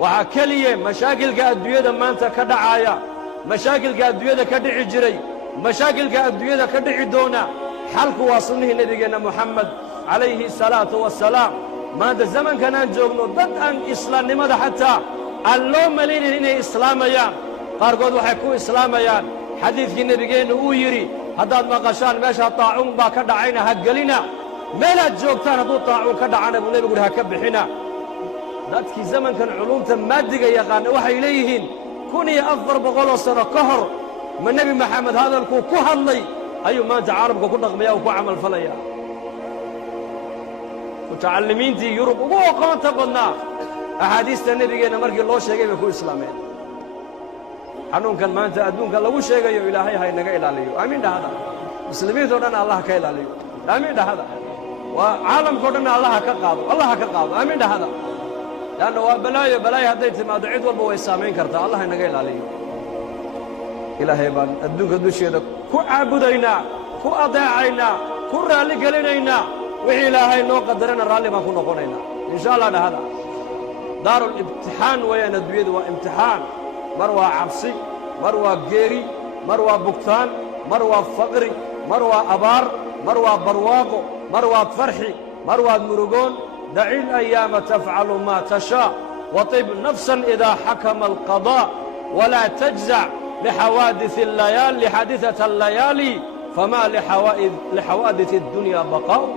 وعكلية مشاكل كأدوية ما أنت كدعايا مشاكل كأدوية كدعي جري مشاكل كأدوية كدعي دونا حلق واصلنه نبينا محمد عليه الصلاة والسلام ما أنت الزمن كان جوجنو ضد أن إسلام لماذا حتى اللهم لين إنه إسلاميان قارقود وحكوا إسلاميان حديث النبينا ويري هذا ما قشان ماشى طاعون باكد عينا هجلنا ما لا جوجتان هذو طاعون كد عنا بقول يقول هكب حنا ذاتك زمن كان علوم مادية يقان وحي إليهن كوني أفضل بقول سنة كهر من نبي محمد هذا الكو كهرلي أيوة ما أنت عارف كنا غمياء وكعمل فليا متعلمين دي يوروب وقوة تقولنا أحاديث النبي جينا مرقي الله شيء بيكون إسلامين حنون كان ما أنت أدون كان لو شيء يا إلهي هاي نجا إلى عليه آمين ده هذا مسلمين تقولنا الله كيل عليه آمين ده هذا وعالم تقولنا الله كقاضي الله كقاضي آمين ده هذا لأنه بلايا هديت ما دعيت والبوي سامين كرتا الله نجا إلى عليه إلهي بان أدون كدوش يدا كو عبدينا كو أضيعنا كو رالي قلنا وحي إلهي نو قدرنا رالي ما كنا قلنا إن شاء الله ده هذا دار الامتحان وين الدويد وامتحان مروى عبسي مروى جيري مروى بكتان مروى فقري مروى أبار مروى برواقو مروى فرحي مروى مرقون دعي الأيام تفعل ما تشاء وطب نفسا إذا حكم القضاء ولا تجزع لحوادث الليالي لحادثة الليالي فما لحوادث الدنيا بقاء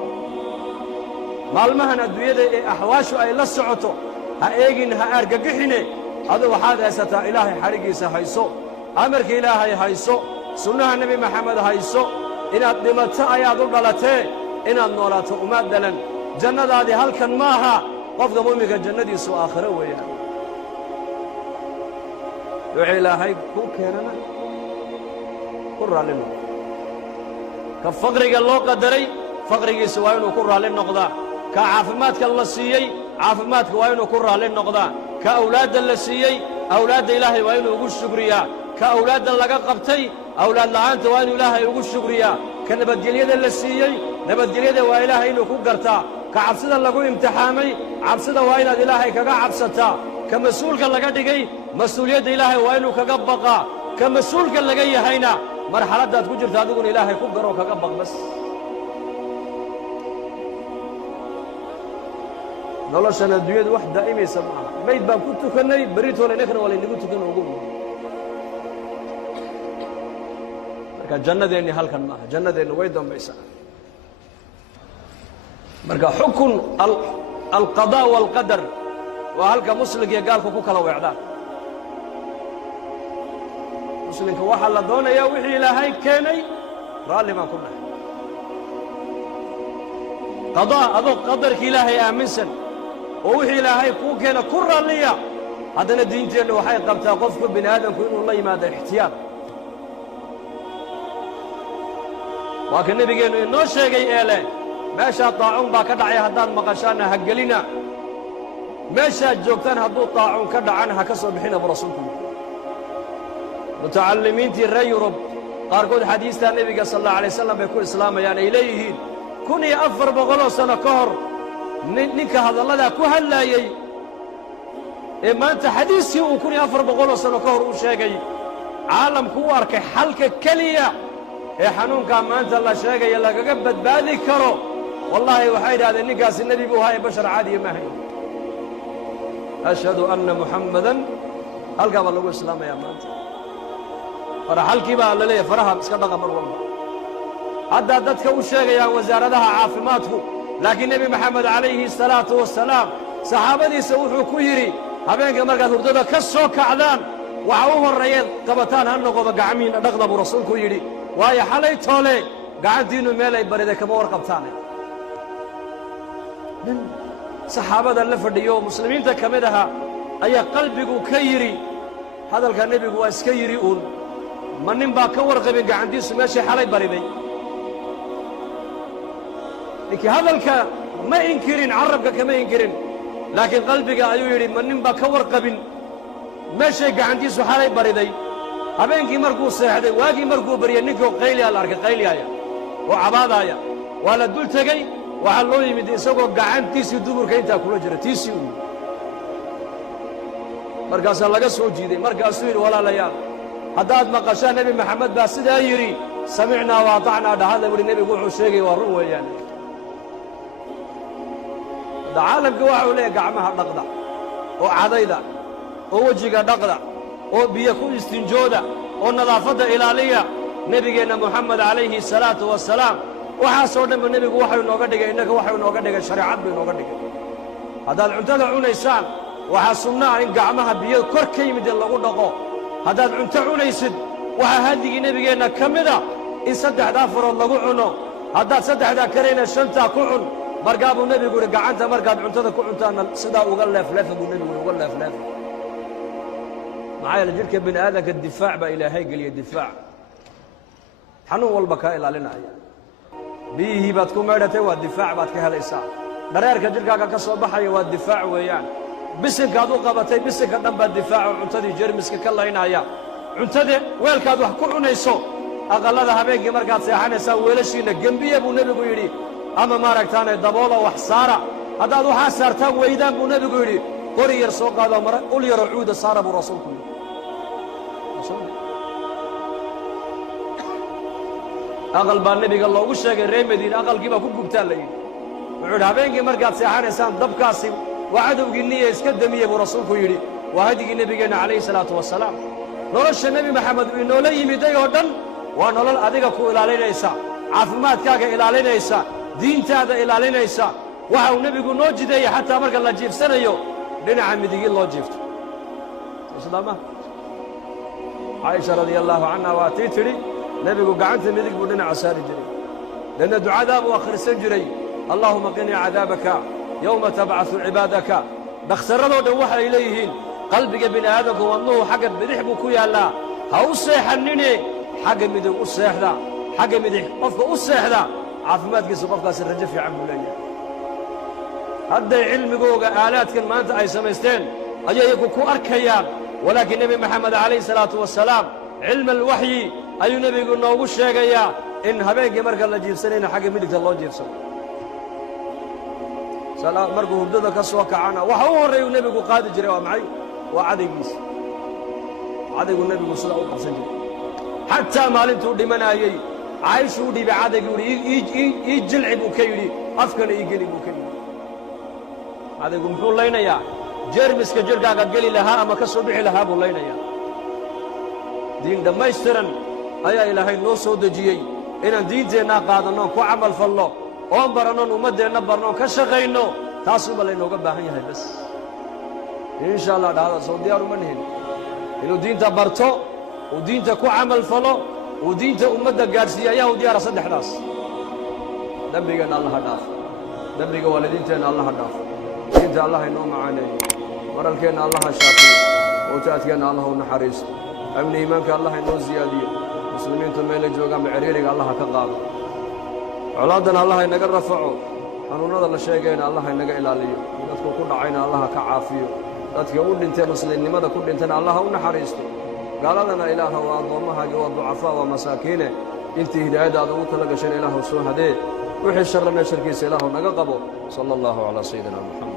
ما المهنة الدويد أحواشو أي لسعته هايجن هارجحني هذا وحده ستا إلهي حريقي سهيسو أمرك إلهي هيسو سنة النبي محمد هيسو إن أدمت أياد الغلطة إن النورات أمدلا جنة هذه هل كان معها قفض مؤمنك الجنة يسوع آخره ويا دعي إلهي كوكيرنا قرر لنا كفقرك الله قدري فقرك سواء وقرر لنا قضاء كعافماتك الله سيئي عافماتك وينو كرة للنقضاء كأولاد اللسيي أولاد إلهي وينو يقول شكريا كأولاد اللقاء قبتي أولاد لعانت وينو إلهي يقول شكريا كنبدل يد اللسيي نبدل يد وإلهي إنو كقرتا كعبسدا لقوا امتحامي عبسدا وإلى إلهي كقا عبستا كمسؤول كاللقاء دقي مسؤولية إلهي وينو كقبقا كمسؤول كاللقاء هينا مرحلة دا تكجر تادقون إلهي كقروا كقبق بس noloshana adduunyadu wax daa'imaysa maaha mayd baan ku tukanay beritoole nekhna waa laynagu tukan ugu marka jannadeenni halkan maaha jannadeenni way dambaysaa marka xukun alqadaa walqadar waa halka muslimka iyo gaalku ku kala weecdaan muslimka waxaa la doonayaa wixii ilaahay keenay raalli baan ku nahay qadaa adoo qadarka ilaahay aaminsan ووحي إلهي كوكينا كرة ليا هذا الدين جل وحي قبتها قفك بني آدم كون الله ماذا احتياط لكن النبي قال إنه شيء إله ما شاء طاعون باكدعي هدان مقاشانا هقلنا ما شاء جوكتان هدو طاعون كدع عنها كسر بحين برسولكم متعلمين تي رب قارقود حديث النبي صلى الله عليه وسلم بيكون إسلام يعني إليه كوني أفر بغلو سنة كهر ninka hadallada ku hadlaayay maanta xadiiskii uu 1400 sano ka hor u sheegay caalamku u arkay xalka kaliya ee xanuunka maanta la sheegay lagaga badbaadi karo wallahi waxay yiraahdeen ninkaas nabi buu ahaa bashar caadi ma ahay ashhadu anna muhammadan alqaba lagu islaamaya maanta faraxalkii baa la leeyahay faraha iska dhaqa mar walba hadda dadka u sheegayaan wasaaradaha caafimaadku لكن النبي محمد عليه الصلاة والسلام صحابتي سوحوا كيري هبينك مركز هردودا كسو كعدان وعوه الرئيل قبطان هنقو بقعمين نغضب رسول كيري وهي حالي طولي قاعد دينو ميلا يبريدك مور قبطاني من صحابة اللفرديو مسلمين تكمدها أي قلبك كيري هذا كان النبي هو اسكيري يقول من نبا كور قبين قاعد ديسو ماشي حالي بريدي لكن هذا الكلام ما ينكرين عربك كما ينكرين لكن قلبك أيو يريد من نبا كور قبين ماشي قاعد ديسو حالي بريدي هبينكي مركو ساحدي واقي مركو بريانيكو قيلي على الارك قيلي آيا وعباد آيا ولا دول تقي وعلوه يمدي سوكو قاعد تيسي دبر كينتا كل جرى تيسي markaasaa laga soo jiiday markaasuu yidhi walaalayaal haddaad maqashaan nebi maxamed baa sidaa yidhi samicnaa wa atacnaa dhahadla buhi nebigu wuxuu sheegaya waa run weeyaan. hadda caalamka waxa uu leeyahy gacmaha dhaqda oo cadayda oo wejiga dhaqda oo biyo ku istinjooda oo nadaafadda ilaaliya. nebigeenna moxamed calayhi salaatu wasalaam waxaasoo dhanba nebigu waxau inooga dhigay, innaga waxau inooga dhigay shareecad buu inooga dhigay. haddaad cuntada cunaysaan waxaa sunno ah in gacmaha biyo kor ka yimid in lagu dhaqo. haddaad cunto cunaysid waxaa hadigii nebigeenna ka mida in saddexdaa farood lagu cuno. haddaad saddexdaa karayna shantaa ku cun. markaa buu nebigu yidhi gacanta markaad cuntada ku cuntaanna sidaa uga leefleefa buu nebigu uga leefleefa. maxaa yeele jidhka bini aadamka difaac baa ilaahay geliya, difaac xanuun walba kaa ilaalinaya. biyihii baad ku maydhatay waa difaac baad ka helaysaa. dhareerka jidhkaaga ka soo baxaya waa difaac weeyaan. bisinkaad u qabatay bisinka dhan baa difaaco cuntadii jermiska ka laynaya. cuntadii weelkaad wax ku cunayso aqallada habeenkii markaad seexanaysaan weelashiinna gembiya buu nebigu yidhi, ama maaragtaane daboola wax saara. haddaad waxaa saartaan weydaan buu nebigu yidhi qori yar soo qaado mara ul yaroo cuuda saara buu rasuulku yidhi. aqal baa nebiga loogu sheegay reer madiine, aqalkii baa ku gubtaa la yidhi. wuxuu yidhi habeenkii markaad seexanaysaan dabkaasi waa cadowgiinniya iska demiye buu rasuulku yidhi. waa hadigii nebigeenna calayhi salaatu wasalaam. nolosha nebi maxamed uu inoola yimiday oo dhan waa nolol adiga ku ilaalinaysa, caafimaadkaaga ilaalinaysa, diintaada ilaalinaysa. waxa uu nebigu noo jideeyey xataa marka la jiifsanayo dhinaca midigii loo jiifto. islaama caaisha radia allaahu canha waa tii tidhi nebigu gacanta midig buu dhinaca saari jiray, lanna ducadaa buu akhrisan jiray allaahuma qinii cadaabaka yowma tabcasu cibaadaka. dhakhtarradoo dhan waxay leeyihiin qalbiga bini aadamku wadnuhu xagga bidix buu ku yaallaa, ha u seexannine xagga midig u seexda. xagga midix qofka u seexda caafimaadkiisa qofkaasi rajo fiican buu leeyahay. hadday cilmigooga aalaadkan maanta ay samaysteen ayay iyagu ku arkayaan, walaakiin nebi maxamed calayhi salaatu wasalaam cilma alwaxyi ayuu nebigu noogu sheegayaa in habeenkii marka la jiifsanayna xagga midigta loo jiifsano. markuu hurdada ka soo kacana waxa u horreeyuu nebigu qaadi jiray waa maxay? waa cadaygiisa. cadaygu nebigu sidaa u qabsan jiray. xataa maalintuu dhimanaayey caaishuu u dhiibay cadayguu yidhi ii jilci buu ka yidhi, afkana ii geli buu ka yidhi. cadaygu muxuu laynayaa? jeermiska jidhkaaga geli lahaa ama ka soo bixi lahaa buu laynayaa. diin dhammaystiran ayaa ilaahay noo soo dejiyey inaan diinteennaa qaadannoon ku camal falno oon barannoon ummaddeenna barnoon ka shaqayno. taasuuba laynooga baahan yahay bas. insha allah dhahda soo diyaar uma nihin inuu diinta barto, uu diinta ku camal falo, uu diinta ummadda gaadhsiiya ayaa u diyaara saddexdaas. dembigeenna allaha dhaafo, dembiga waalidiinteenna allaha dhaafo, diinta allaha inoo macaaneeyo, maralkeenna allaha shaafiyo, mawtaadkeenna allaha u naxariisto, amni iimaanka allaha inoo siyaadiyo, muslimiintu meelay joogaanba ciriiriga allaha ka qaado, colaaddana allaha inaga rafaco, xanuunnada la sheegayna allaha inaga ilaaliyo, dadku ku dhacayna allaha ka caafiyo, dadka u dhintee muslimnimada ku dhintana allaha u naxariisto. gaaladana ilaaha waa addoommahaagi waa ducafaa waa masaakiine, intii hidaayadaada ugu tala gashayna ilaahu soo hadee, wixii sharrana sharkiisa ilaahu naga qabo. sala allahu calaa sayidina muxamed.